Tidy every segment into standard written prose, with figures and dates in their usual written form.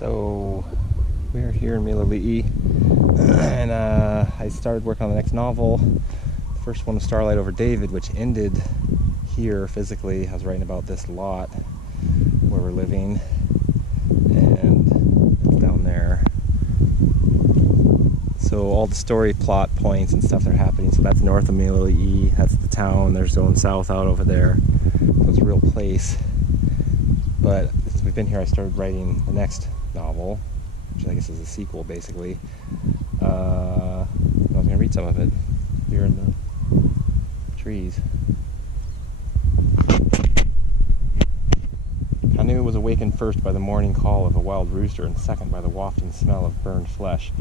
So we're here in Milili'i, and I started working on the next novel. The first one was Starlight Over David, which ended here physically. I was writing about this lot where we're living, and it's down there. So all the story plot points and stuff that are happening. So that's north of Milili'i, that's the town. There's going south out over there. So it's a real place. But since we've been here, I started writing the next novel, which I guess is a sequel, basically. I was going to read some of it here in the trees. Kanu was awakened first by the morning call of a wild rooster, and second by the wafting smell of burned flesh.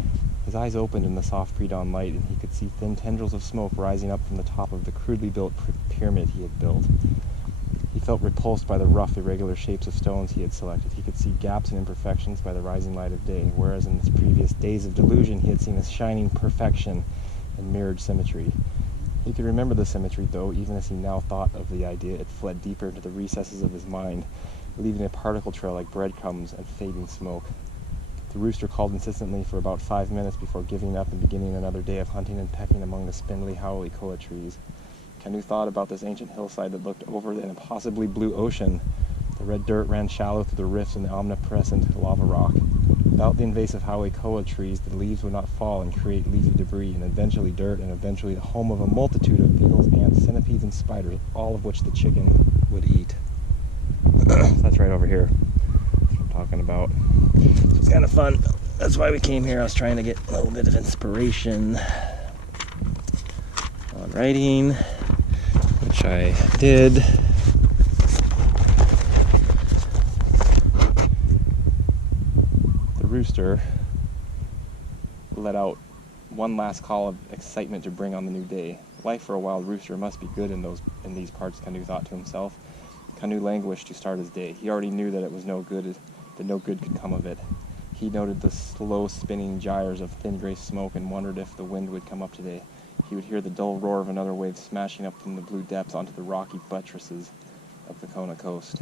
His eyes opened in the soft pre-dawn light, and he could see thin tendrils of smoke rising up from the top of the crudely built pyramid he had built. He felt repulsed by the rough, irregular shapes of stones he had selected. He could see gaps and imperfections by the rising light of day, whereas in his previous days of delusion he had seen a shining perfection and mirrored symmetry. He could remember the symmetry, though, even as he now thought of the idea, it fled deeper into the recesses of his mind, leaving a particle trail like breadcrumbs and fading smoke. The rooster called insistently for about 5 minutes before giving up and beginning another day of hunting and pecking among the spindly howley koa trees. Kanu thought about this ancient hillside that looked over an impossibly blue ocean. The red dirt ran shallow through the rifts in the omnipresent lava rock. Without the invasive howley koa trees, the leaves would not fall and create leafy debris, and eventually dirt, and eventually the home of a multitude of beetles, ants, centipedes, and spiders, all of which the chicken would eat. That's right over here. That's what I'm talking about. So it's kind of fun. That's why we came here. I was trying to get a little bit of inspiration on writing, which I did. The rooster let out one last call of excitement to bring on the new day. Life for a wild rooster must be good in these parts, Kanu thought to himself. Kanu languished to start his day. He already knew that it was no good, that no good could come of it. He noted the slow spinning gyres of thin gray smoke and wondered if the wind would come up today. He would hear the dull roar of another wave smashing up from the blue depths onto the rocky buttresses of the Kona coast.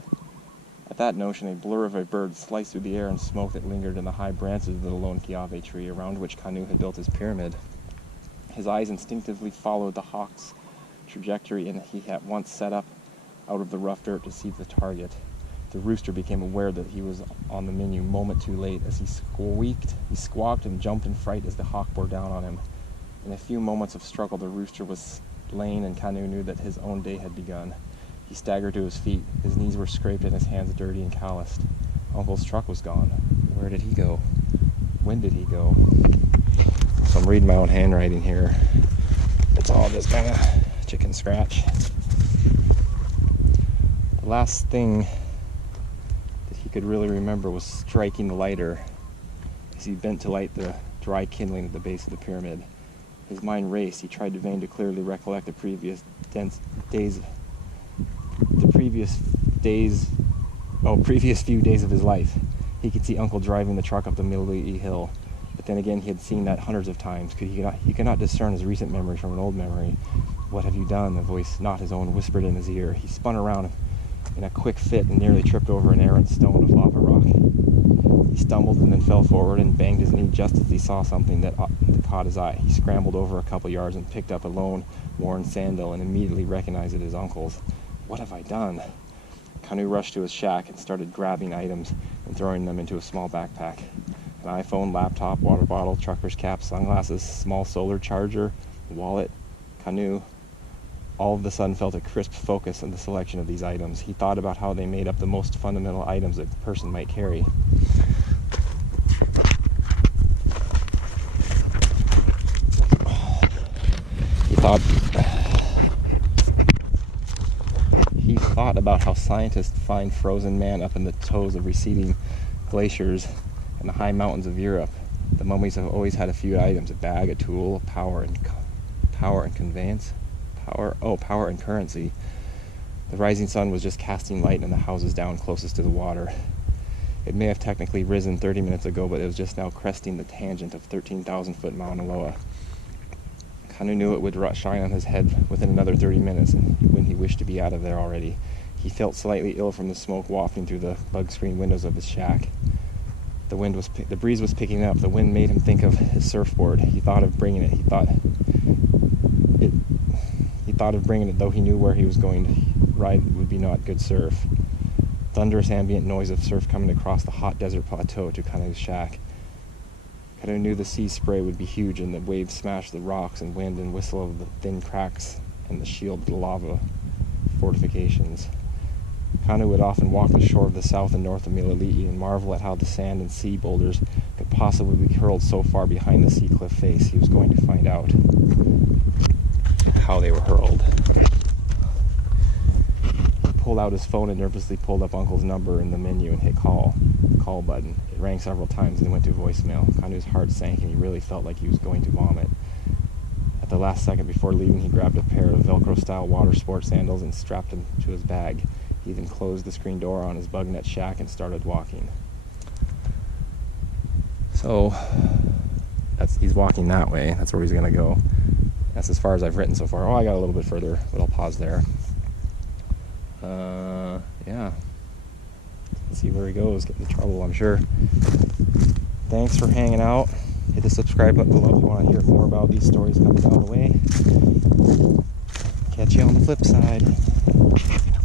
At that notion, a blur of a bird sliced through the air and smoke that lingered in the high branches of the lone kiave tree around which Kanu had built his pyramid. His eyes instinctively followed the hawk's trajectory, and he at once set up out of the rough dirt to see the target. The rooster became aware that he was on the menu a moment too late. As he squawked and jumped in fright as the hawk bore down on him. In a few moments of struggle, the rooster was slain, and Kanu knew that his own day had begun. He staggered to his feet. His knees were scraped and his hands dirty and calloused. Uncle's truck was gone. Where did he go? When did he go? So I'm reading my own handwriting here. It's all just kind of chicken scratch. The last thing that he could really remember was striking the lighter as he bent to light the dry kindling at the base of the pyramid. His mind raced. He tried in vain to clearly recollect the previous few days of his life. He could see Uncle driving the truck up the Milili'i hill, but then again he had seen that hundreds of times. He could not discern his recent memory from an old memory. "What have you done?" A voice not his own whispered in his ear. He spun around in a quick fit and nearly tripped over an errant stone of lava rock. He stumbled and then fell forward and banged his knee just as he saw something that caught his eye. He scrambled over a couple yards and picked up a lone, worn sandal and immediately recognized it as Uncle's. "What have I done?" Kanu rushed to his shack and started grabbing items and throwing them into a small backpack. An iPhone, laptop, water bottle, trucker's cap, sunglasses, small solar charger, wallet. Kanu all of a sudden felt a crisp focus on the selection of these items. He thought about how they made up the most fundamental items a person might carry. He thought about how scientists find frozen man up in the toes of receding glaciers in the high mountains of Europe. The mummies have always had a few items: a bag, a tool, power and conveyance. Power and currency. The rising sun was just casting light in the houses down closest to the water. It may have technically risen 30 minutes ago, but it was just now cresting the tangent of 13,000-foot Mauna Loa. Kanu knew it would shine on his head within another 30 minutes, and when he wished to be out of there already. He felt slightly ill from the smoke wafting through the bug-screen windows of his shack. The breeze was picking up. The wind made him think of his surfboard. He thought of bringing it. He thought of bringing it, though he knew where he was going to ride would be not good surf. Thunderous ambient noise of surf coming across the hot desert plateau to Kanu's shack. Kanu knew the sea spray would be huge and the waves smash the rocks and wind and whistle of the thin cracks and the shielded lava fortifications. Kanu would often walk the shore of the south and north of Mililiti and marvel at how the sand and sea boulders could possibly be hurled so far behind the sea cliff face. He was going to find out how they were hurled. He pulled out his phone and nervously pulled up Uncle's number in the menu and hit the call button. It rang several times and went to voicemail. Kanu's heart sank and he really felt like he was going to vomit. At the last second before leaving, he grabbed a pair of Velcro-style water sports sandals and strapped them to his bag. He then closed the screen door on his bug net shack and started walking. So, he's walking that way. That's where he's going to go. That's as far as I've written so far. Oh, I got a little bit further, but I'll pause there. Yeah. Let's see where he goes. Get into trouble, I'm sure. Thanks for hanging out. Hit the subscribe button below if you want to hear more about these stories coming down the way. Catch you on the flip side.